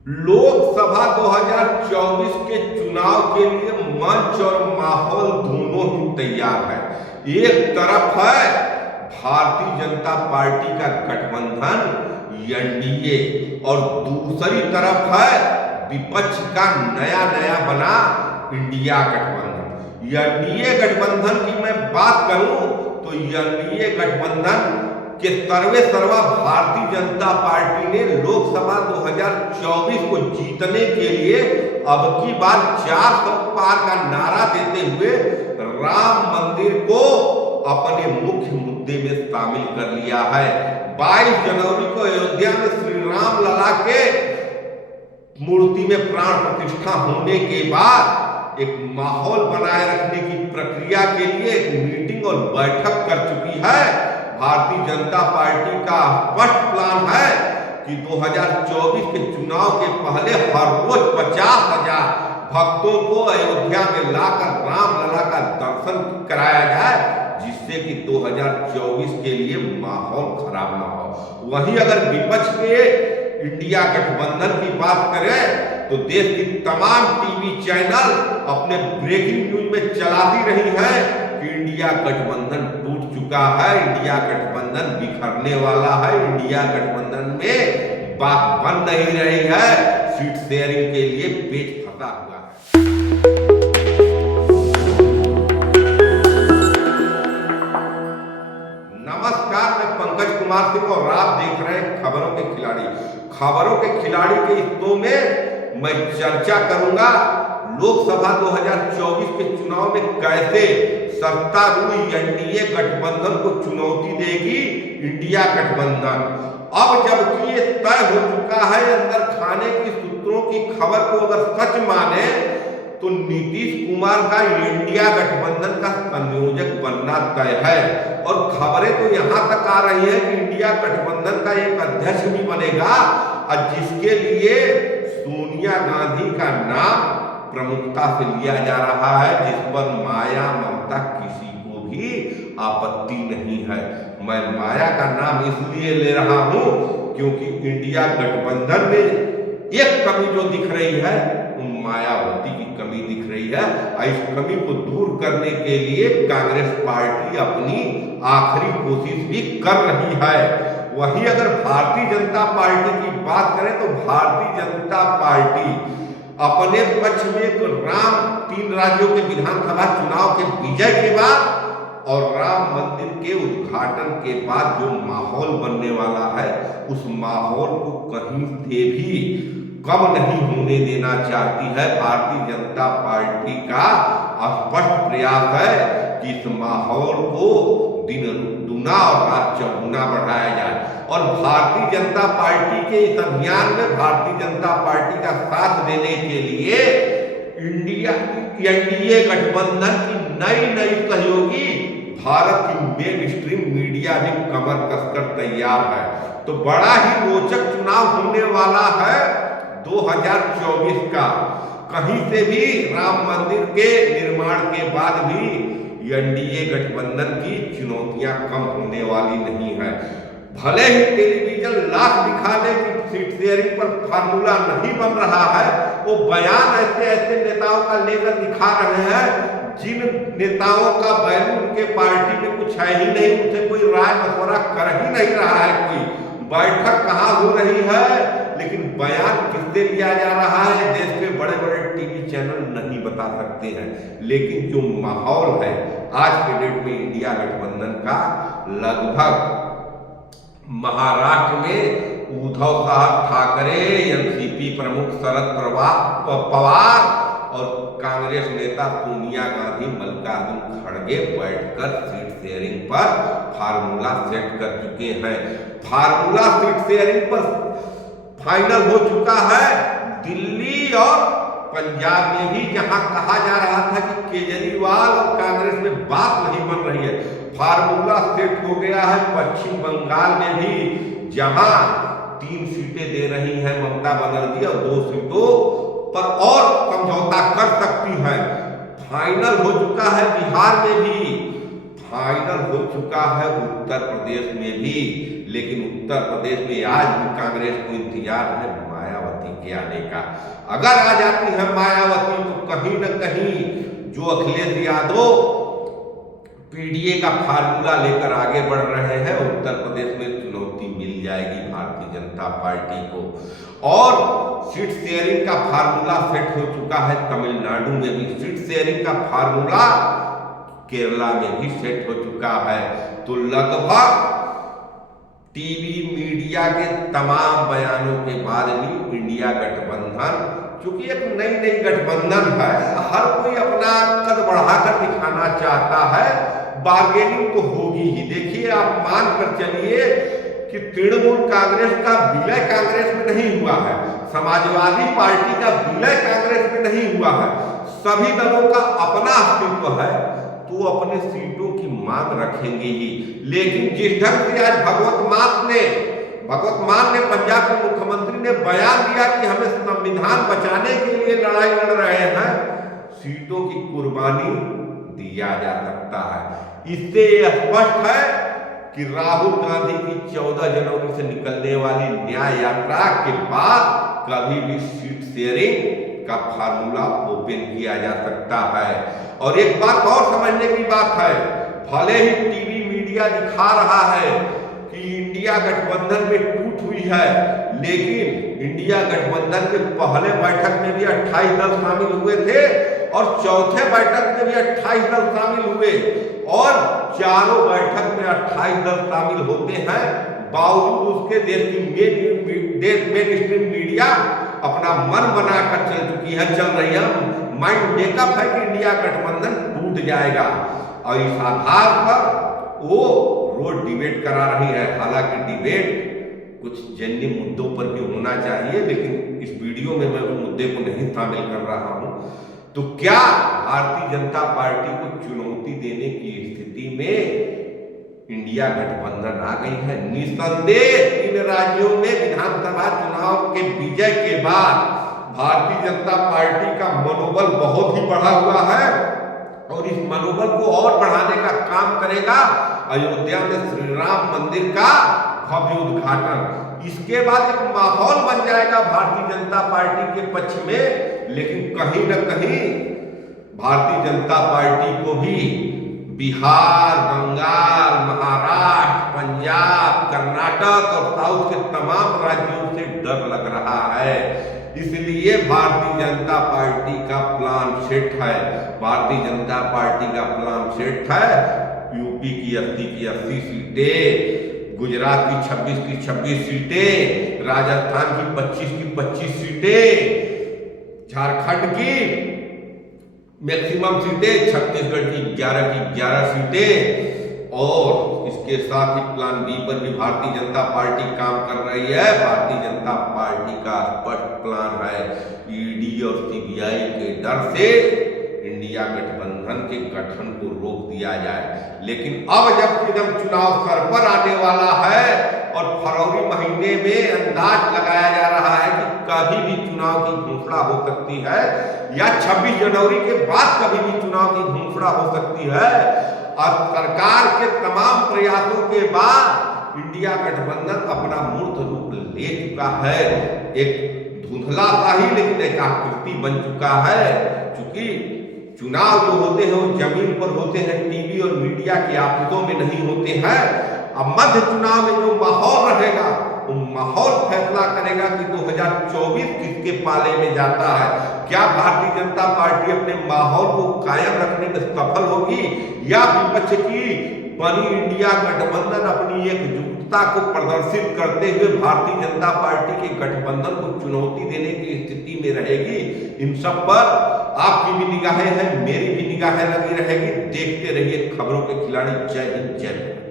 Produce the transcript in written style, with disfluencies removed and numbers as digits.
लोकसभा 2024 के चुनाव के लिए मंच और माहौल दोनों ही तैयार है। एक तरफ है भारतीय जनता पार्टी का गठबंधन एनडीए और दूसरी तरफ है विपक्ष का नया बना इंडिया गठबंधन। एनडीए गठबंधन की मैं बात करूं तो एनडीए गठबंधन के सर्वा भारतीय जनता पार्टी ने लोकसभा 2024 को जीतने के लिए अब की बार 400 पार का नारा देते हुए राम मंदिर को अपने मुख्य मुद्दे में शामिल कर लिया है। 22 जनवरी को अयोध्या में श्री राम लला के मूर्ति में प्राण प्रतिष्ठा होने के बाद एक माहौल बनाए रखने की प्रक्रिया के लिए एक मीटिंग और बैठक कर चुकी है। भारतीय जनता पार्टी का स्पष्ट प्लान है कि 2024 के चुनाव के पहले हर रोज 50,000 भक्तों को अयोध्या में लाकर रामलला का दर्शन कराया जाए, जिससे कि 2024 के लिए माहौल खराब ना हो। वहीं अगर विपक्ष के इंडिया गठबंधन की बात करें तो देश की तमाम टीवी चैनल अपने ब्रेकिंग न्यूज में चलाती रही है कि इंडिया गठबंधन टूट चुका है, इंडिया गठबंधन बिखरने वाला है, इंडिया गठबंधन में बात बन नहीं रही है, सीट शेयरिंग के लिए पेच फंसा हुआ है। नमस्कार, मैं पंकज कुमार सिंह और आप देख रहे हैं खबरों के खिलाड़ी। खबरों के खिलाड़ी के इस शो में मैं चर्चा करूंगा लोकसभा 2024 के चुनाव में कैसे सत्तारूढ़ एनडीए गठबंधन को चुनौती देगी इंडिया गठबंधन। अब जबकि ये तय हो चुका है अंदर खाने की सूत्रों की खबर को अगर सच माने तो नीतीश कुमार का इंडिया गठबंधन का संयोजक बनना तय है और खबरें तो यहां तक आ रही है कि इंडिया गठबंधन का एक अध्यक्ष भी बनेगा और जिसके लिए सोनिया गांधी का नाम प्रमुखता से लिया जा रहा है, जिस पर माया ममता किसी को भी आपत्ति नहीं है। मैं माया का नाम इसलिए ले रहा हूं क्योंकि इंडिया गठबंधन में एक कमी जो दिख रही है वो मायावती की कमी दिख रही है और इस कमी को दूर करने के लिए कांग्रेस पार्टी अपनी आखिरी कोशिश भी कर रही है। वहीं अगर भारतीय जनता पार्टी की बात करें तो भारतीय जनता पार्टी अपने पक्ष में तो तीन राज्यों के विधानसभा चुनाव के विजय के बाद और राम मंदिर के उद्घाटन के बाद जो माहौल बनने वाला है उस माहौल को कहीं से भी कम नहीं होने देना चाहती है। भारतीय जनता पार्टी का स्पष्ट प्रयास है कि इस माहौल को दिन दुना और रात चौगुना बढ़ाया जाए और भारतीय जनता पार्टी के इस अभियान में भारतीय जनता पार्टी का साथ देने के लिए एनडीए गठबंधन की नई सहयोगी भारत की मेन स्ट्रीम मीडिया भी कमर कसकर तैयार है। तो बड़ा ही रोचक चुनाव होने वाला है 2024 का। कहीं से भी राम मंदिर के निर्माण के बाद भी एनडीए गठबंधन की चुनौतियां कम होने वाली नहीं है। भले ही टेलीविजन लाख दिखाने की सीट शेयरिंग पर फार्मूला नहीं बन रहा है, वो बयान ऐसे नेताओं का लेकर दिखा रहे हैं जिन नेताओं का वैल्यू उनके पार्टी में कुछ है ही नहीं, उनसे कोई राय मशवरा कर ही नहीं रहा है, कोई बैठक कहाँ हो रही है, लेकिन बयान किससे लिया जा रहा है देश के बड़े बड़े टीवी चैनल नहीं बता सकते हैं। लेकिन जो माहौल है आज के डेट में इंडिया गठबंधन का, लगभग महाराष्ट्र में उद्धव साहब ठाकरे, एनसीपी प्रमुख शरद पवार और कांग्रेस नेता सोनिया गांधी, मल्लिकार्जुन खड़गे बैठकर सीट शेयरिंग पर फार्मूला सेट कर चुके हैं। फार्मूला सीट शेयरिंग पर फाइनल हो चुका है दिल्ली और पंजाब में भी, जहां कहा जा रहा था कि केजरीवाल और कांग्रेस में बात नहीं बन रही है, फार्मूला सेट हो गया है पश्चिम बंगाल में भी, जहां 3 सीटें दे रही है ममता बनर्जी और 2 सीटों पर और समझौता कर सकती है। फाइनल हो चुका है बिहार में भी, फाइनल हो चुका है उत्तर प्रदेश में भी, लेकिन उत्तर प्रदेश में आज भी कांग्रेस को इंतजार है मायावती के के आने का। अगर आ जाती है मायावती तो कहीं न कहीं जो अखिलेश यादव पीडीए का फार्मूला लेकर आगे बढ़ रहे हैं, उत्तर प्रदेश में चुनौती मिल जाएगी भारतीय जनता पार्टी को। और सीट शेयरिंग का फार्मूला सेट हो चुका है तमिलनाडु में भी, सीट शेयरिंग का फार्मूला केरला में भी सेट हो चुका है। तो लगभग टीवी मीडिया के तमाम बयानों के बाद भी इंडिया गठबंधन, क्योंकि एक नई नई गठबंधन है, हर कोई अपना कद बढ़ाकर दिखाना चाहता है, बार्गेनिंग तो होगी ही। देखिए आप मान कर चलिए कि तृणमूल कांग्रेस का विलय कांग्रेस में नहीं हुआ है, समाजवादी पार्टी का विलय कांग्रेस में नहीं हुआ है, सभी दलों का अपना अस्तित्व है, तो अपने सीटों की मांग रखेंगे ही। लेकिन जिस ढंग से आज भगवत मान ने पंजाब के मुख्यमंत्री ने बयान दिया कि हमें संविधान बचाने के लिए लड़ाई लड़ रहे हैं, सीटों की कुर्बानी दिया जा सकता है। इससे यह स्पष्ट है कि राहुल गांधी की 14 जनवरी से निकलने वाली न्याय यात्रा के बाद कभी भी सीट शेयरिंग का फार्मूला ओपन किया जा सकता है। और एक बात और समझने की बात है, भले ही टीवी मीडिया दिखा रहा है कि इंडिया गठबंधन में टूट हुई है, लेकिन इंडिया गठबंधन के पहले बैठक में भी 28 दल शामिल हुए थे और चौथे बैठक में भी 28 दल शामिल हुए, और चारों बैठक में 28 दल शामिल होते हैं, बावजूद उसके देश की मेन स्ट्रीम मीडिया अपना मन बनाकर चल चुकी है, चल रही है, माइंड मेकअप है कि इंडिया गठबंधन टूट जाएगा। और इस आधार पर वो रोज डिबेट करा रही है। हालांकि डिबेट कुछ जन्य मुद्दों पर भी होना चाहिए, लेकिन इस वीडियो में मैं उस मुद्दे को नहीं शामिल कर रहा हूं। तो क्या भारतीय जनता पार्टी को चुनौती देने की स्थिति में इंडिया गठबंधन आ गई है? निसंदेह इन राज्यों में विधानसभा चुनाव के विजय के बाद भारतीय जनता पार्टी का मनोबल बहुत ही बढ़ा हुआ है, और इस मनोबल को और बढ़ाने का काम करेगा अयोध्या में श्री राम मंदिर का भव्य उद्घाटन। इसके बाद एक माहौल बन जाएगा भारतीय जनता पार्टी के पक्ष में। लेकिन कहीं न कहीं भारतीय जनता पार्टी को भी बिहार, बंगाल, महाराष्ट्र, पंजाब, कर्नाटक और साउथ के तमाम राज्यों से डर लग रहा है। इसलिए भारतीय जनता पार्टी का प्लान सेट है। भारतीय जनता पार्टी का प्लान सेट है यूपी की 80 सीटें, गुजरात की 26 सीटें, राजस्थान की 25 सीटें, झारखंड की मैक्सिमम सीटें, छत्तीसगढ़ की 11 सीटें, और इसके साथ ही प्लान बी पर भी भारतीय जनता पार्टी काम कर रही है। भारतीय जनता पार्टी का स्पष्ट प्लान है ईडी और सीबीआई के डर से इंडिया गठबंधन के गठन को रोक दिया जाए। लेकिन अब जब जब चुनाव सर पर आने वाला है और फरवरी महीने में अंदाज लगाया जा रहा है कि कभी भी चुनाव की घोषणा हो सकती है, या 26 जनवरी के बाद कभी भी चुनाव की घोषणा हो सकती है, और सरकार के तमाम प्रयासों के बाद इंडिया गठबंधन अपना मूर्त रूप ले चुका है। एक धुंधला सा ही लेकिन एक आकृति बन चुका है। चूंकि चुनाव जो होते हैं वो जमीन पर होते हैं, टीवी और मीडिया की आफतों में नहीं होते हैं। अब मध्य चुनाव में जो माहौल रहेगा वो माहौल फैसला करेगा कि 2024 किसके पाले में जाता है। क्या भारतीय जनता पार्टी अपने माहौल को कायम रखने में सफल होगी, या विपक्ष की बनी इंडिया गठबंधन अपनी एकजुटता को प्रदर्शित करते हुए भारतीय जनता पार्टी के गठबंधन को चुनौती देने की स्थिति में रहेगी? इन सब पर आपकी भी निगाहें हैं, मेरी भी निगाहें लगी रहेगी। देखते रहिए खबरों के खिलाड़ी। जय हिंद, जय भारत।